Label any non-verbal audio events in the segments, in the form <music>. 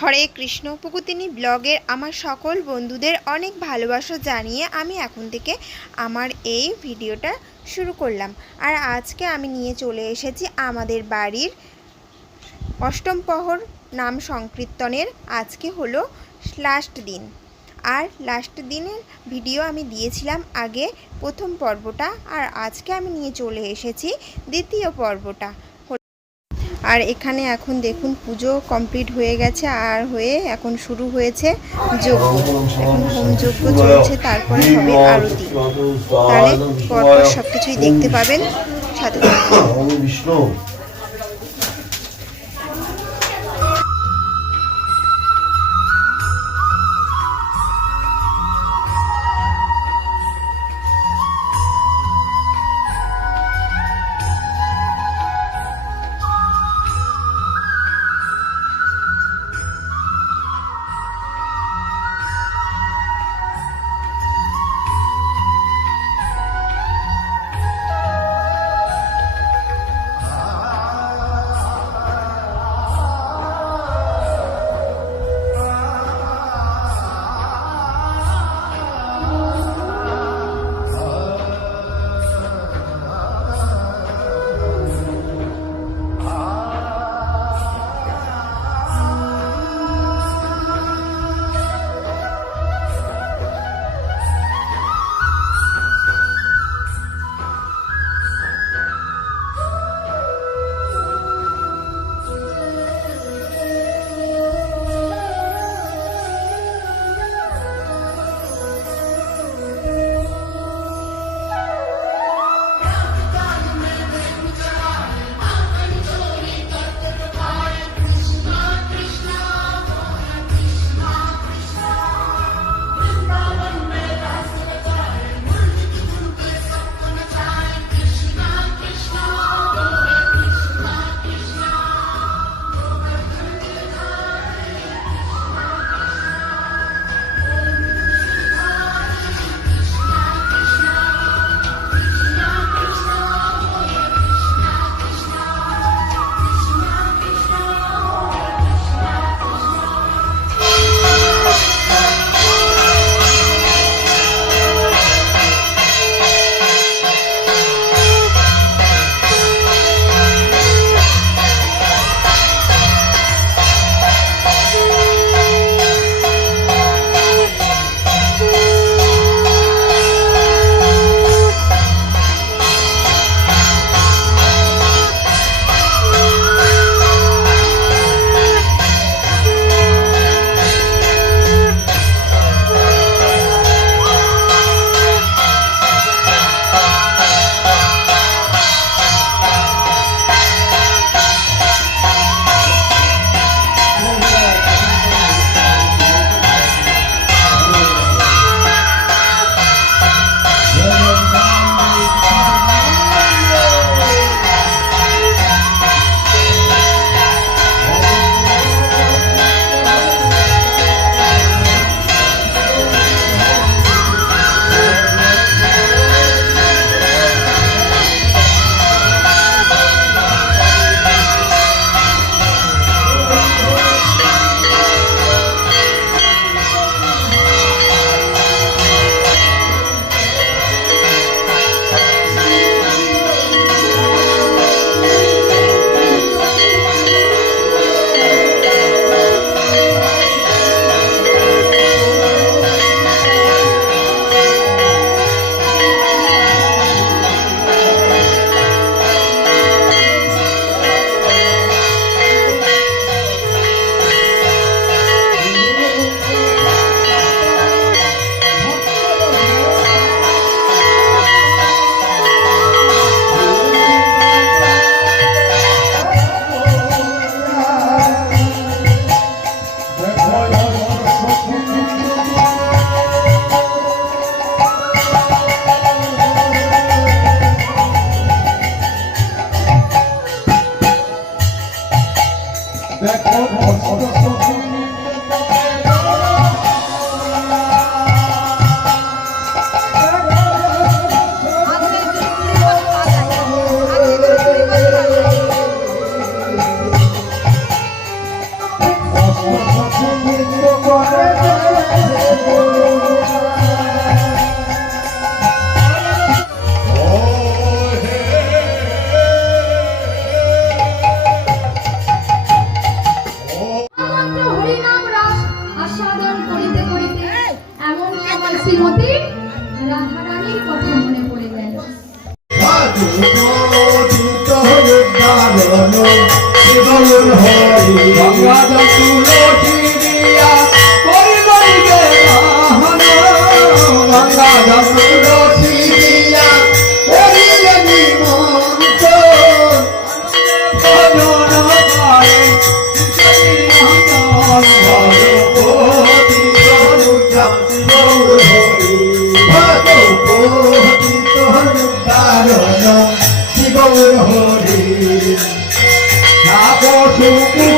হরে কৃষ্ণ। পুকুতিনি ব্লগের আমার সকল বন্ধুদের অনেক ভালোবাসা জানিয়ে আমি এখন থেকে আমার এই ভিডিওটা শুরু করলাম। আর আজকে আমি নিয়ে চলে এসেছি আমাদের বাড়ির অষ্টম প্রহর নাম সংকীর্তনের আজকে হলো লাস্ট দিন। আর লাস্ট দিনের ভিডিও আমি দিয়েছিলাম আগে প্রথম পর্বটা। আর আজকে আমি নিয়ে চলে এসেছি দ্বিতীয় পর্বটা। আর এখানে এখন দেখুন পুজো কমপ্লিট হয়ে গেছে আর হয়ে এখন শুরু হয়েছে যজ্ঞ এখন হোম যজ্ঞ চলছে, তারপরে হবে আরতি। তাহলে পরপর সব কিছুই দেখতে পাবেন। সাথে বিষ্ণু হরি। না ভাদা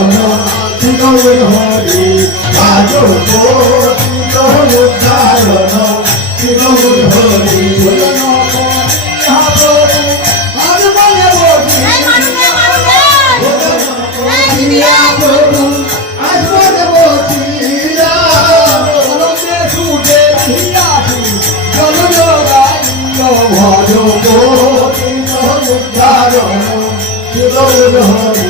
উদ্ধারণ শিগৌর হরি ভাগবতী উদ্ধারণ শিগৌর হরি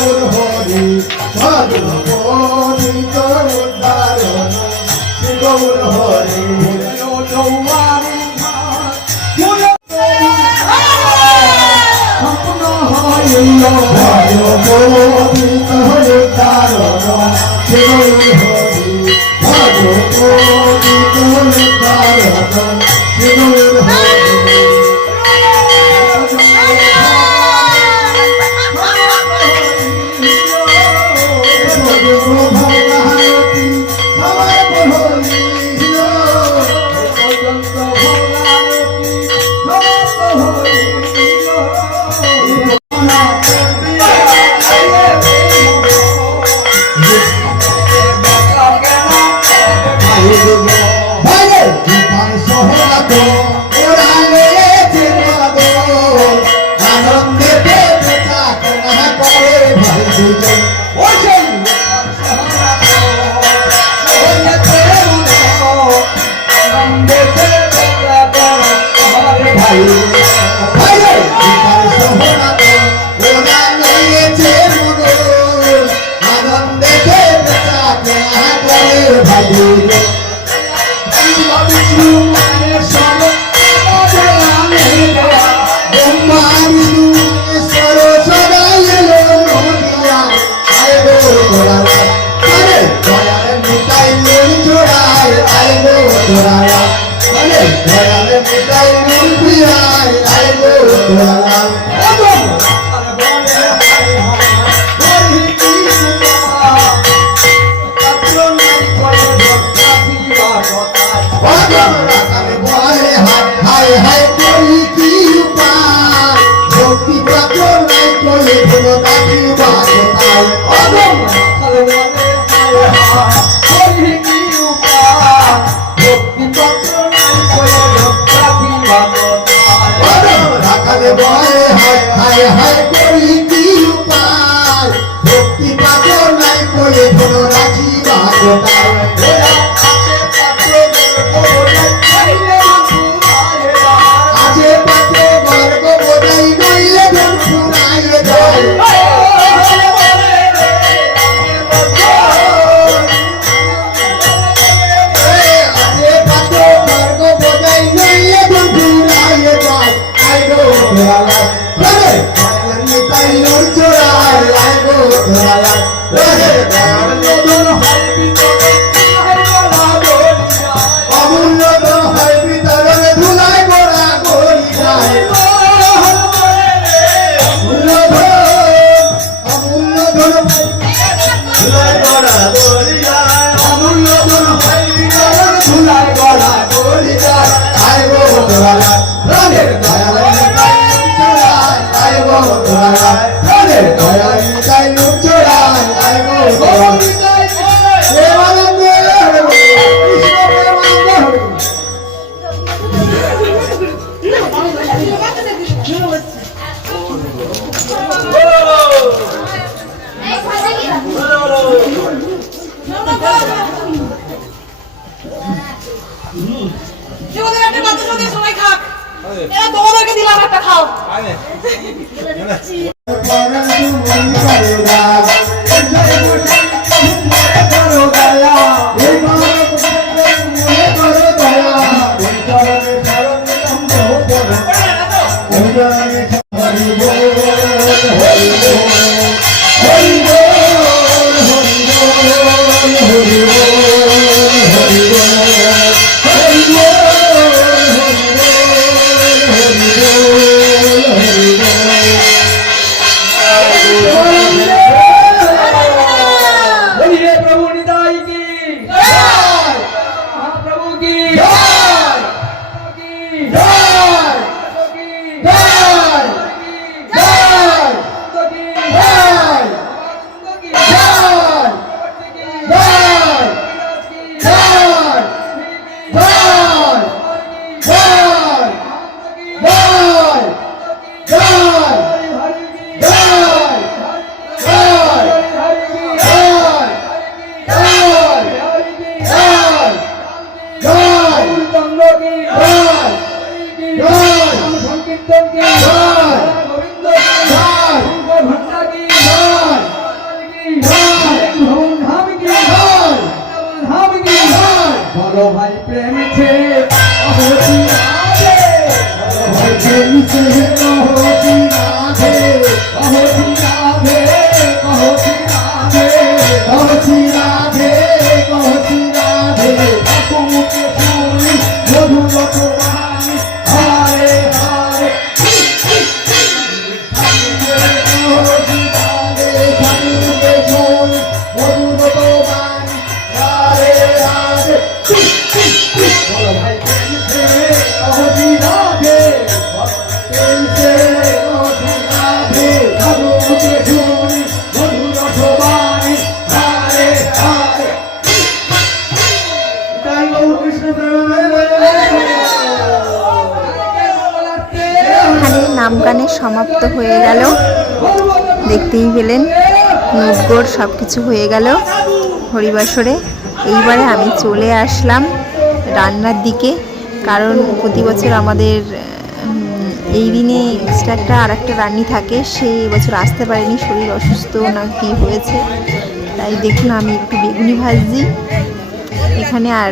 গৌর হরি ভগবতী উদ্ধারণ গৌর হরি। চৌমারি ভগবতী উদ্ধারণ গৌর হরি ভগবতী উদ্ধারণ গৌর হরি হায় হায় তোমাদেরকে দিলাম একটা খাও <laughs> আমকানের সমাপ্ত হয়ে গেল। দেখতেই পেলেন নুগোর সব কিছু হয়ে গেল হরিবাসরে। এইবারে আমি চলে আসলাম রান্নার দিকে, কারণ প্রতি বছর আমাদের এই দিনে এক্সট্রা একটা আর একটা রান্নি থাকে সেই বছর আসতে পারেনি, শরীর অসুস্থ না কি হয়েছে। তাই দেখুন আমি একটু বেগুনি ভাজি, এখানে আর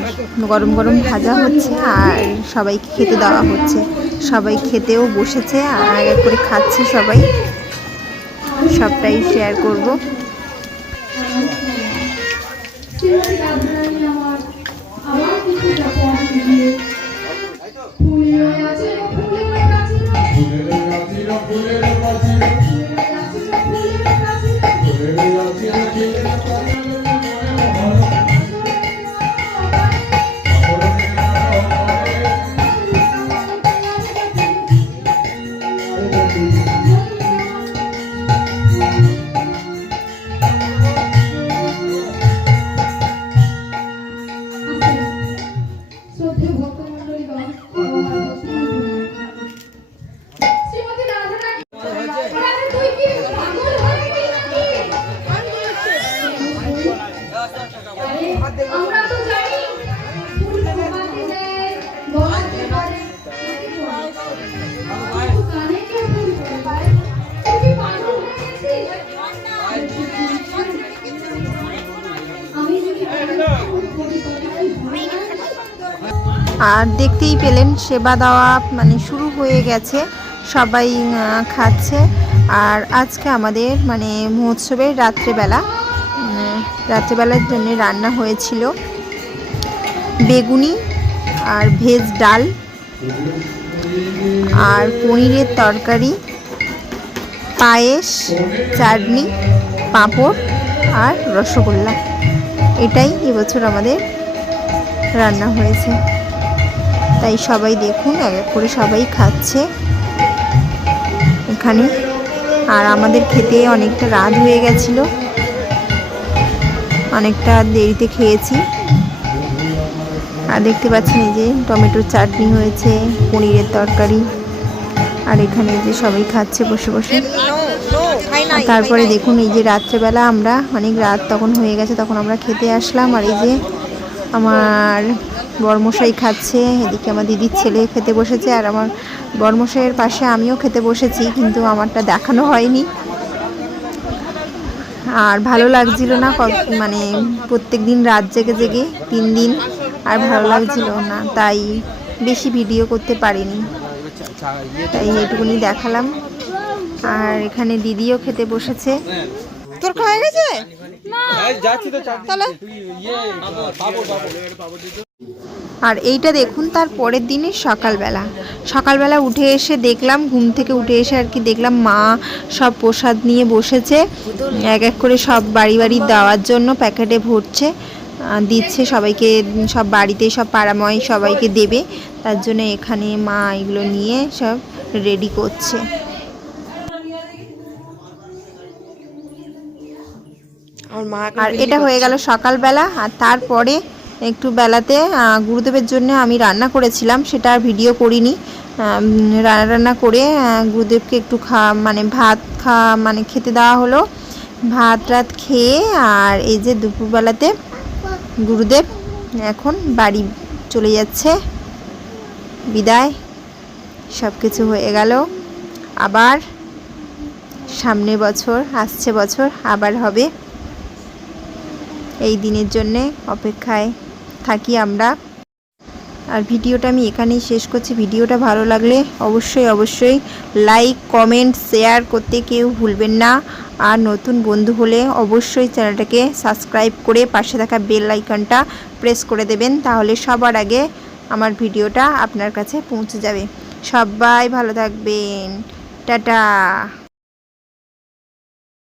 গরম গরম ভাজা হচ্ছে আর সবাইকে খেতে দেওয়া হচ্ছে। সবাই খেতেও বসেছে আর এক করে খাচ্ছে সবাই। সবটাই শেয়ার করব। আর দেখতেই পেলেন সেবা দেওয়া মানে শুরু হয়ে গেছে। সবাই খাচ্ছে। আর আজকে আমাদের মানে মহোৎসবের রাত্রেবেলা রাত্রেবেলার জন্য রান্না হয়েছিল বেগুনি আর ভেজ ডাল আর পনিরের তরকারি, পায়েস, চাটনি, পাঁপড় আর রসগোল্লা। এটাই এবছর আমাদের রান্না হয়েছে। তাই সবাই দেখুন, এক এক করে সবাই খাচ্ছে। এখানে। আর আমাদের খেতে অনেকটা রাত হয়ে গেছিল। অনেকটা দেরিতে খেয়েছি। আর দেখতে পাচ্ছেন এই যে টমেটোর চাটনি হয়েছে, পনিরের তরকারি। আর এখানে যে সবাই খাচ্ছে বসে বসে। তারপরে দেখুন এই যে রাত্রেবেলা আমরা, অনেক রাত তখন হয়ে গেছে, তখন আমরা খেতে আসলাম। আর এই যে আমার বর্মশাই খাচ্ছে এদিকে আমার দিদির ছেলে খেতে বসেছে আর আমার বর্মশাইয়ের পাশে আমিও খেতে বসেছি কিন্তু আমারটা দেখানো হয়নি। আর ভালো লাগছিল না মানে প্রত্যেক দিন রাত জেগে জেগে তিন দিন আর ভালো লাগছিল না তাই বেশি ভিডিও করতে পারিনি। তাই এইটুকুনি দেখালাম। আর এখানে দিদিও খেতে বসেছে। তোর খাওয়া গেছে? তাহলে আর এইটা দেখুন তার পরের দিনের সকালবেলা। সকালবেলা উঠে এসে দেখলাম ঘুম থেকে উঠে এসে আর কি দেখলাম মা সব প্রসাদ নিয়ে বসেছে। এক এক করে সব বাড়ি বাড়ি দেওয়ার জন্য প্যাকেটে ভরছে দিচ্ছে সবাইকে সব বাড়িতে সব পাড়াময় সবাইকে দেবে। তার জন্য এখানে মা এগুলো নিয়ে সব রেডি করছে। আর এটা হয়ে গেল সকালবেলা আর তারপরে একটু বেলাতে গুরুদেবের জন্য আমি রান্না করেছিলাম, সেটা আর ভিডিও করিনি। রান্না রান্না করে গুরুদেবকে একটু খা মানে ভাত খা মানে খেতে দেওয়া হলো। ভাত রাত খেয়ে, আর এই যে দুপুরবেলাতে গুরুদেব এখন বাড়ি চলে যাচ্ছে। বিদায় সব কিছু হয়ে গেল। আবার সামনে বছর, আসছে বছর, আবার হবে। এই দিনের জন্যে অপেক্ষায়। থাকি আমরা। আর ভিডিওটা আমি এখানেই শেষ করছি। ভিডিওটা ভালো লাগলে অবশ্যই অবশ্যই লাইক কমেন্ট শেয়ার করতে কেউ ভুলবেন না। আর নতুন বন্ধু হলে অবশ্যই চ্যানেলটাকে সাবস্ক্রাইব করে পাশে থাকা বেল আইকনটা প্রেস করে দেবেন। তাহলে সবার আগে আমার ভিডিওটা আপনার কাছে পৌঁছে যাবে। সবাই ভালো থাকবেন। টাটা।